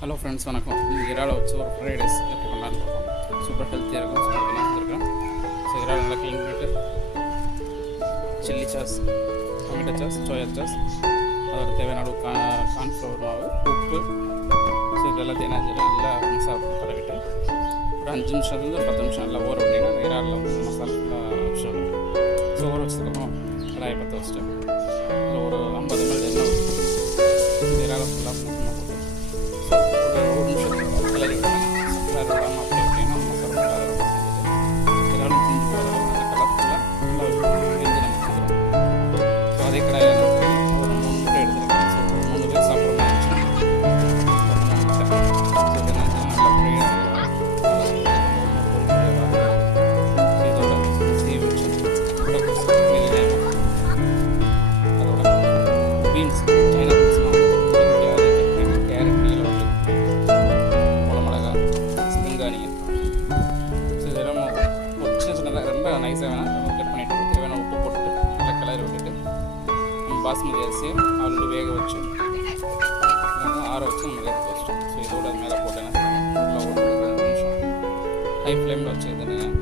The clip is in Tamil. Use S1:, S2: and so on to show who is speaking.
S1: ஹலோ ஃப்ரெண்ட்ஸ் வணக்கம். இந்த இறாலை வச்சு ஒரு ஃப்ரைட் ரைஸ் எப்படி பண்ணலான்னு பார்ப்போம். சூப்பர் ஹெல்த்தியாக இருக்கும் சூப்பர் பண்ணி வச்சுருக்கேன் ஸோ இறால் நல்லா க்ளீன் பண்ணிட்டு chilli sauce tomato sauce soya sauce அதோட தேவையான அளவு கா கார்ன்ஃப்ளவர் மாவு உப்பு. ஸோ இது எல்லாத்தையும் என்ன நல்லா மசாலா போட்டு கலக்கிட்டு ஒரு அஞ்சு நிமிஷத்துலேருந்து ஒரு பத்து நிமிஷம் நல்லா ஊற விட்டிங்கன்னா அந்த இறாலில் மசாலா ஆப்ஷன் அப்சர்வ் ஸோ ஊற வச்சதுக்கப்புறம் கடாயை பற்ற வச்சுட்டு அதில் ஒரு ஐம்பது ml எண்ணெய் ஊற்றி இந்த இறாலை ஃபுல்லாக பாஸ்மதி அரிசியை ஆல்ரெடி வேக வச்சு நல்லா ஆற வச்சு நம்ம எடுத்து வச்சிட்டோம் ஸோ இதோட மேலே போட்டு என்ன செய்யணும் நல்லா ஒரு ரெண்டு நிமிஷம் ஹை ஃப்ளேமில் வச்சு இதை நீங்கள்